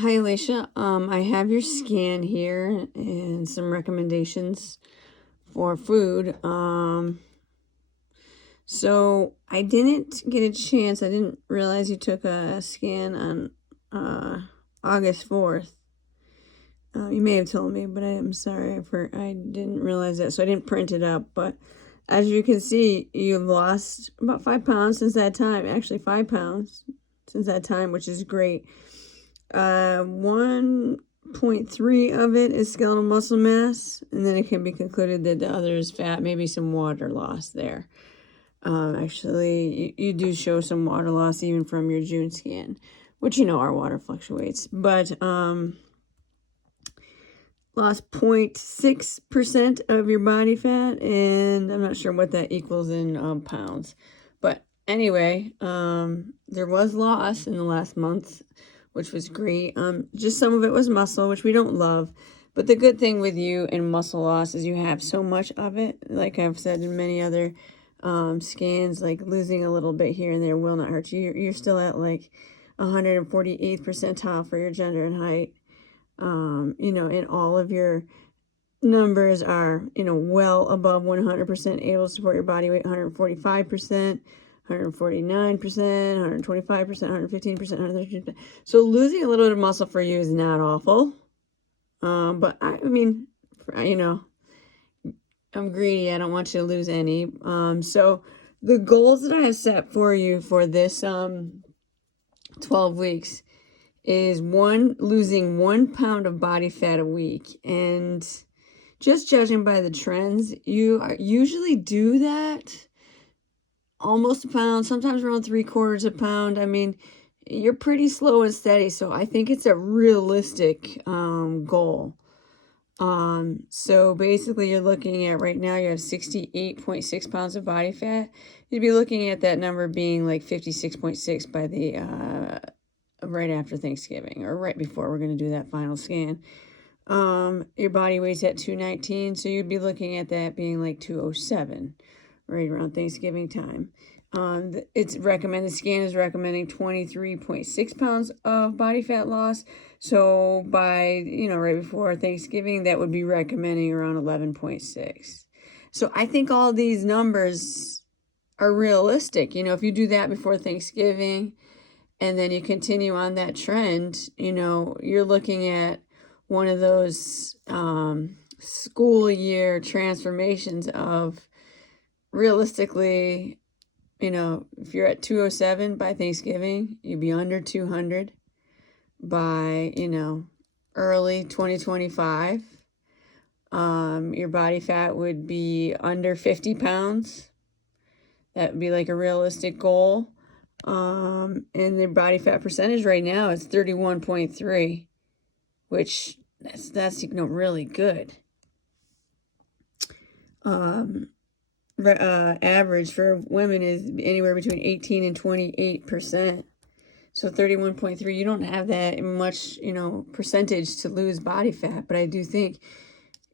Hi, Alicia. I have your scan here and some recommendations for food. So I didn't get a chance. I didn't realize you took a scan on August 4th. You may have told me, but I'm sorry. I didn't realize that, so I didn't print it up. But as you can see, you've lost about 5 pounds since that time. Actually, 5 pounds since that time, which is great. 1.3 of it is skeletal muscle mass, and then it can be concluded that the other is fat, maybe some water loss there. Actually, you do show some water loss even from your June scan, which our water fluctuates, but lost 0.6% of your body fat, and I'm not sure what that equals in pounds. But anyway, there was loss in the last month, which was great. Just some of it was muscle, which we don't love. But the good thing with you in muscle loss is you have so much of it. Like I've said in many other scans, like losing a little bit here and there will not hurt you. You're still at like 148th percentile for your gender and height. And all of your numbers are, well above 100% able to support your body weight, 145%, 149%, 125%, 115%, 113%. So losing a little bit of muscle for you is not awful. But I mean, I'm greedy. I don't want you to lose any. So the goals that I have set for you for this 12 weeks is losing 1 pound of body fat a week. And just judging by the trends, you usually do that almost a pound, sometimes around 3/4 pound. I mean, you're pretty slow and steady, so I think it's a realistic goal. So basically you're looking at right now you have 68.6 pounds of body fat. You'd be looking at that number being like 56.6 by the right after Thanksgiving, or right before we're going to do that final scan. Your body weight's at 219, so you'd be looking at that being like 207 right around Thanksgiving time. It's recommended, the scan is recommending 23.6 pounds of body fat loss. So by, right before Thanksgiving, that would be recommending around 11.6. So I think all these numbers are realistic. If you do that before Thanksgiving and then you continue on that trend, you're looking at one of those school year transformations of realistically, if you're at 207 by Thanksgiving, you'd be under 200 by, early 2025. Your body fat would be under 50 pounds. That would be like a realistic goal. And the body fat percentage right now is 31.3, which that's really good. Average for women is anywhere between 18 and 28%. So 31.3, you don't have that much, percentage to lose body fat. But I do think,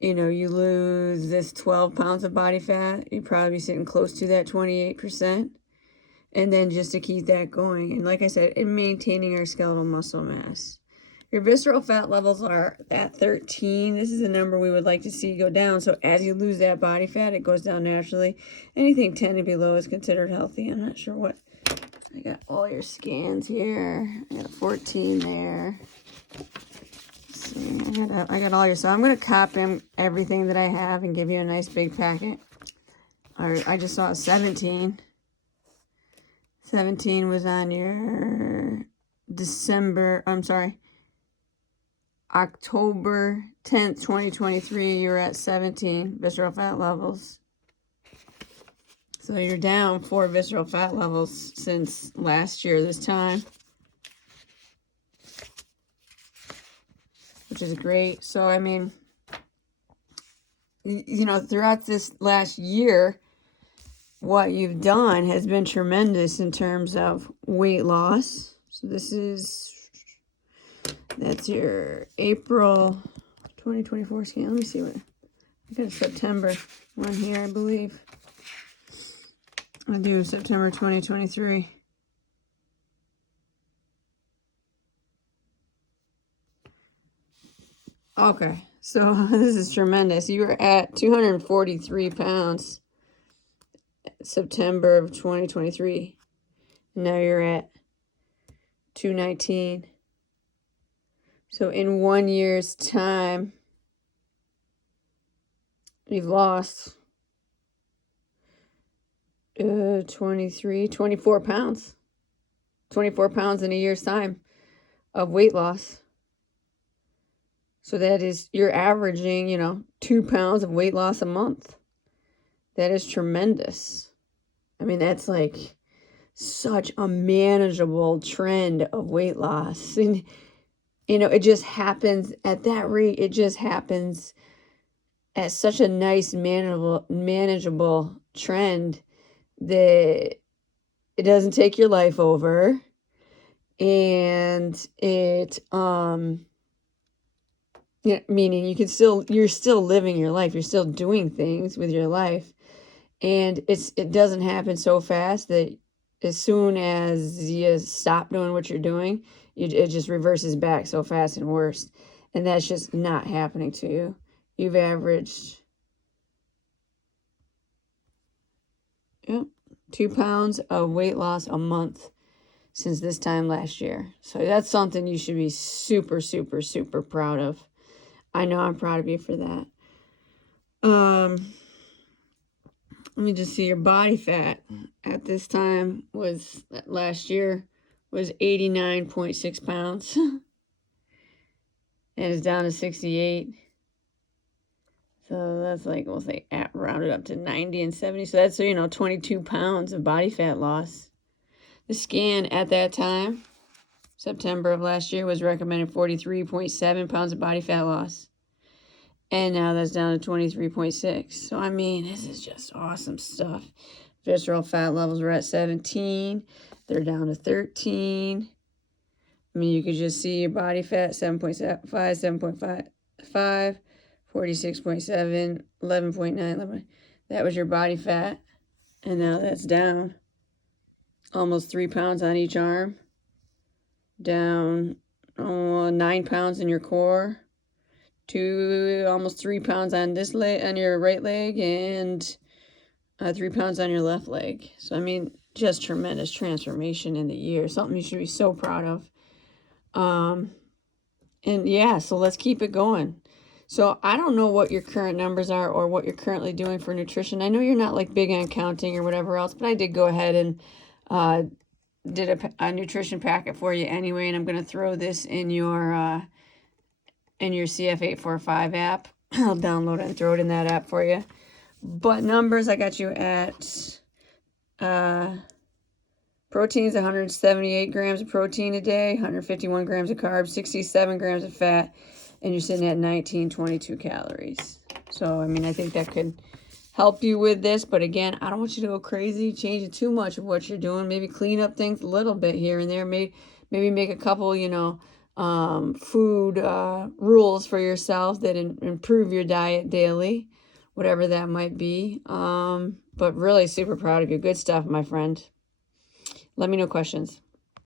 you lose this 12 pounds of body fat, you'd probably be sitting close to that 28%. And then just to keep that going. And like I said, in maintaining our skeletal muscle mass. Your visceral fat levels are at 13. This is a number we would like to see go down. So as you lose that body fat, it goes down naturally. Anything 10 and below is considered healthy. I'm not sure what. I got all your scans here. I got a 14 there. Let's see, I got all your. So I'm going to copy everything that I have and give you a nice big packet. I just saw a 17. 17 was on your October 10th, 2023, you're at 17 visceral fat levels. So you're down 4 visceral fat levels since last year this time, which is great. So, I mean, throughout this last year, what you've done has been tremendous in terms of weight loss. So that's your April 2024 scan. Let me see what, I got a September one here, I believe. I do September 2023. Okay, so this is tremendous. You were at 243 pounds September of 2023. Now you're at 219. So in 1 year's time, you've lost 24 pounds. 24 pounds in a year's time of weight loss. So that is, you're averaging, 2 pounds of weight loss a month. That is tremendous. I mean, that's like such a manageable trend of weight loss. And, it just happens at that rate. It just happens at such a nice, manageable trend that it doesn't take your life over. And it, meaning you're still living your life. You're still doing things with your life. And it doesn't happen so fast that as soon as you stop doing what you're doing, it just reverses back so fast and worse. And that's just not happening to you. You've averaged 2 pounds of weight loss a month since this time last year. So that's something you should be super, super, super proud of. I know I'm proud of you for that. Let me just see, your body fat at this time last year was 89.6 pounds. And it's down to 68. So that's like, we'll say rounded up to 90 and 70. So that's, 22 pounds of body fat loss. The scan at that time, September of last year, was recommended 43.7 pounds of body fat loss. And now that's down to 23.6. So, I mean, this is just awesome stuff. Visceral fat levels were at 17. They're down to 13. I mean, you could just see your body fat, 7.5, 7.5, 46.7, 11.9, 11. That was your body fat. And now that's down almost 3 pounds on each arm. Down 9 pounds in your core. Almost 3 pounds on this leg, on your right leg, and 3 pounds on your left leg. So, I mean, just tremendous transformation in the year. Something you should be so proud of. And yeah, so let's keep it going. So I don't know what your current numbers are or what you're currently doing for nutrition. I know you're not like big on counting or whatever else, but I did go ahead and did a nutrition packet for you anyway, and I'm going to throw this in your CF845 app. I'll download it and throw it in that app for you. But numbers, I got you at proteins, 178 grams of protein a day, 151 grams of carbs, 67 grams of fat, and you're sitting at 1922 calories. So, I mean, I think that could help you with this. But again, I don't want you to go crazy, change it too much of what you're doing. Maybe clean up things a little bit here and there. Maybe make a couple, food rules for yourself that improve your diet daily, whatever that might be. But really super proud of you. Good stuff, my friend. Let me know questions.